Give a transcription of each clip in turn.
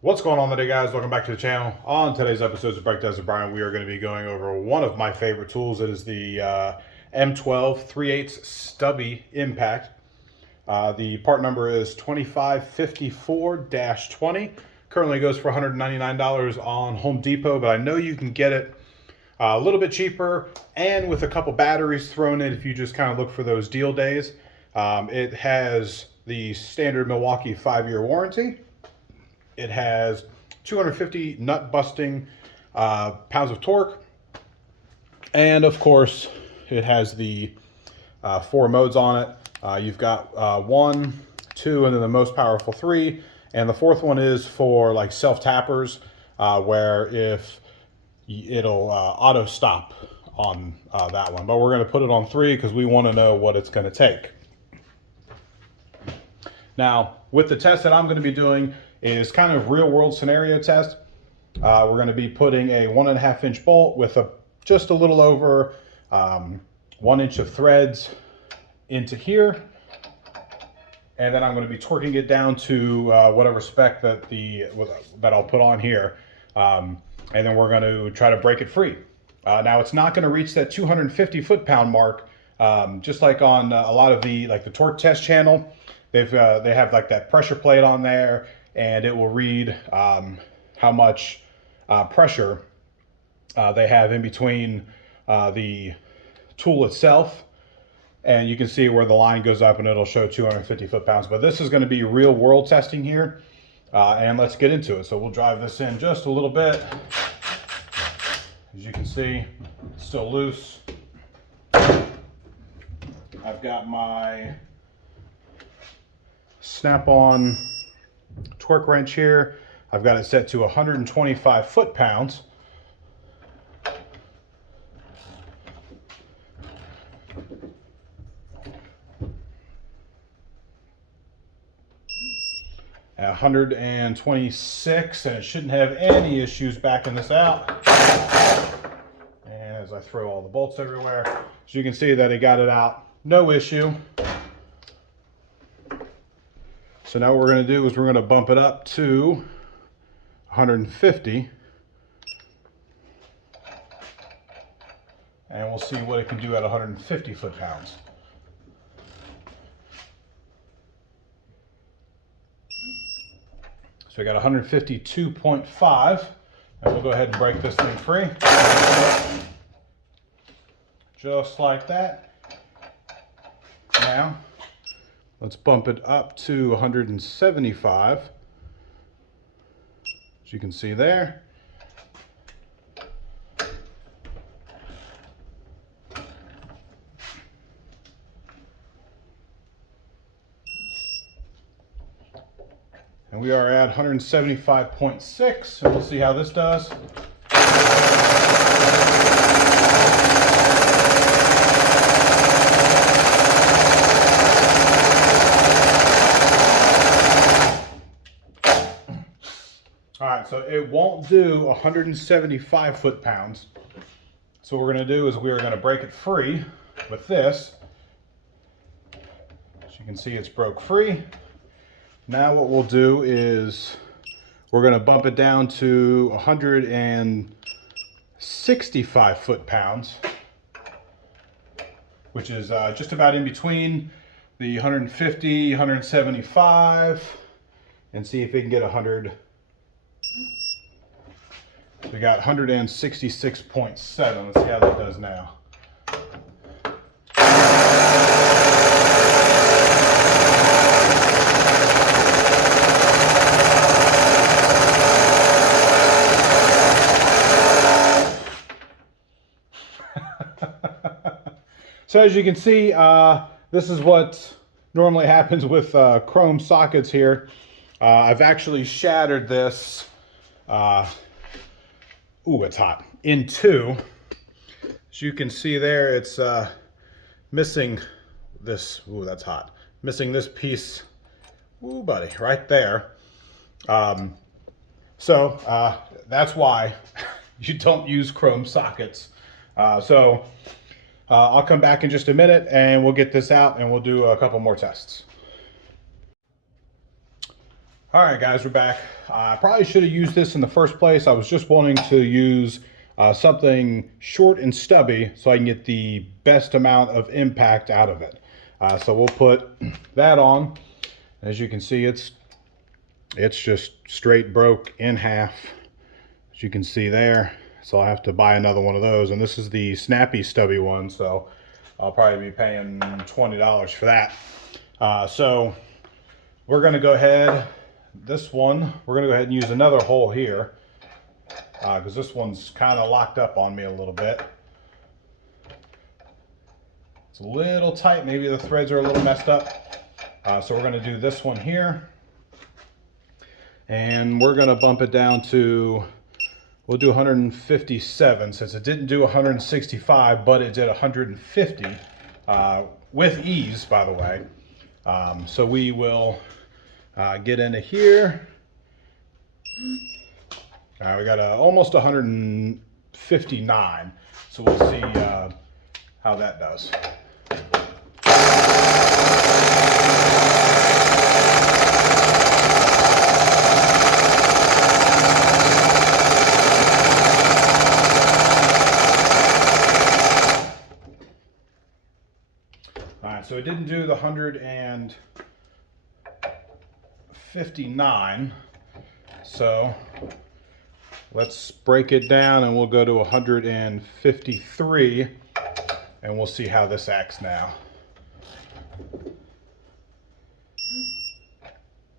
What's going on today, guys? Welcome back to the channel. On today's episode of Break Desert Brian, we are going to be going over one of my favorite tools. It is the M12 3/8 stubby impact. The part number is 2554-20. Currently goes for $199 on Home Depot, but I know you can get it a little bit cheaper and with a couple batteries thrown in if you just kind of look for those deal days. It has the standard Milwaukee 5-year warranty. It has 250 nut busting pounds of torque. And of course, it has the 4 modes on it. You've got 1, 2, and then the most powerful 3. And the 4th one is for like self-tappers, where if it'll auto stop on that one. But we're going to put it on 3 because we want to know what it's going to take. Now, with the test that I'm going to be doing is kind of real world scenario test. We're going to be putting a 1.5 inch bolt with just a little over 1 inch of threads into here. And then I'm going to be torquing it down to whatever spec that I'll put on here. And then we're going to try to break it free. Now it's not going to reach that 250 foot-pound mark, just like on a lot of the torque test channel. They have like that pressure plate on there, and it will read how much pressure they have in between the tool itself, and you can see where the line goes up and it'll show 250 foot-pounds. But this is going to be real world testing here, and let's get into it. So we'll drive this in just a little bit. As you can see, it's still loose. I've got my snap-on torque wrench here. I've got it set to 125 foot-pounds. At 126, and it shouldn't have any issues backing this out. And as I throw all the bolts everywhere, as you can see that it got it out, no issue. So now what we're going to do is we're going to bump it up to 150. And we'll see what it can do at 150 foot-pounds. So we got 152.5. And we'll go ahead and break this thing free. Just like that. Now, let's bump it up to 175, as you can see there. And we are at 175.6, and we'll see how this does. Alright, so it won't do 175 foot-pounds. So what we're going to do is we are going to break it free with this. As you can see, it's broke free. Now what we'll do is we're going to bump it down to 165 foot-pounds, which is just about in between the 150, 175, and see if we can get 100. We got 166.7. Let's see how that does now. So as you can see, this is what normally happens with chrome sockets here. I've actually shattered this. Ooh, it's hot. In 2. As you can see there, it's missing this. Ooh, that's hot. Missing this piece. Ooh, buddy, right there. So that's why you don't use chrome sockets. I'll come back in just a minute and we'll get this out and we'll do a couple more tests. All right, guys, we're back. I probably should have used this in the first place. I was just wanting to use something short and stubby so I can get the best amount of impact out of it. So we'll put that on. As you can see, it's just straight broke in half, as you can see there. So I'll have to buy another one of those. And this is the snappy stubby one, so I'll probably be paying $20 for that. So we're gonna go ahead, we're gonna go ahead and use another hole here because this one's kind of locked up on me a little bit. It's a little tight, maybe the threads are a little messed up. So we're gonna do this one here. And we're gonna bump it down to, we'll do 157 since it didn't do 165, but it did 150 with ease, by the way. So we will get into here. We got almost 159. So we'll see how that does. So it didn't do the 159. So let's break it down and we'll go to 153 and we'll see how this acts now.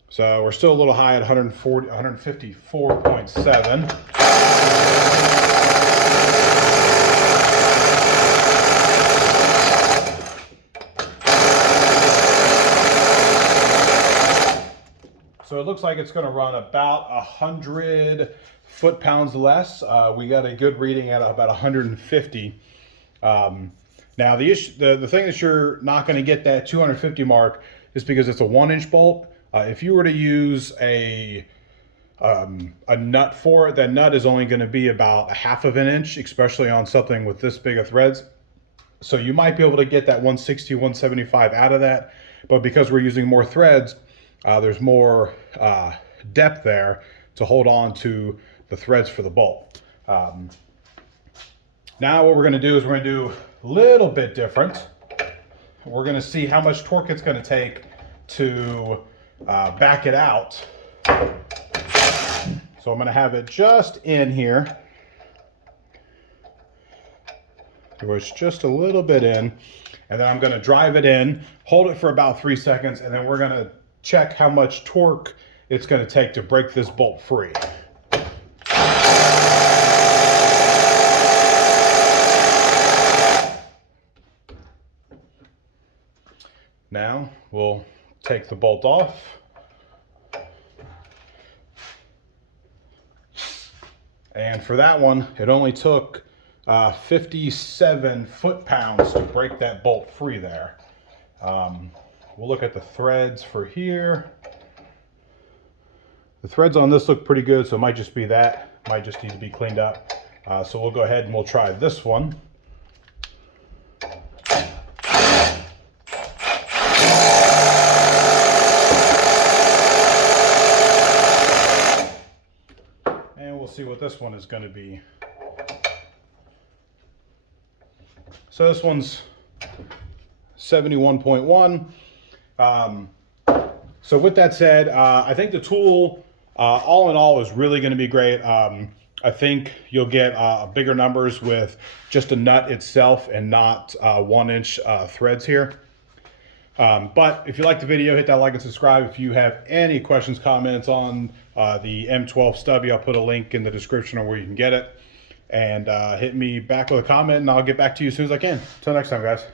So we're still a little high at 154.7. So it looks like it's going to run about 100 foot-pounds less. We got a good reading at about 150. Now the thing that you're not going to get that 250 mark is because it's a 1-inch bolt. If you were to use a nut for it, that nut is only going to be about 1/2 of an inch, especially on something with this big of threads. So you might be able to get that 160, 175 out of that, but because we're using more threads, there's more depth there to hold on to the threads for the bolt. Now what we're going to do is we're going to do a little bit different. We're going to see how much torque it's going to take to back it out. So I'm going to have it just in here. So it's just a little bit in, and then I'm going to drive it in, hold it for about 3 seconds, and then we're going to check how much torque it's going to take to break this bolt free. Now we'll take the bolt off. And for that one, it only took 57 foot-pounds to break that bolt free there. We'll look at the threads for here. The threads on this look pretty good, so it might just be that. Might just need to be cleaned up. So we'll go ahead and we'll try this one. And we'll see what this one is going to be. So this one's 71.1. So with that said, I think the tool, all in all, is really going to be great. I think you'll get bigger numbers with just a nut itself and not 1-inch threads here. But if you like the video, hit that like and subscribe. If you have any questions, comments on the M12 stubby, I'll put a link in the description on where you can get it. And hit me back with a comment, and I'll get back to you as soon as I can. Until next time, guys.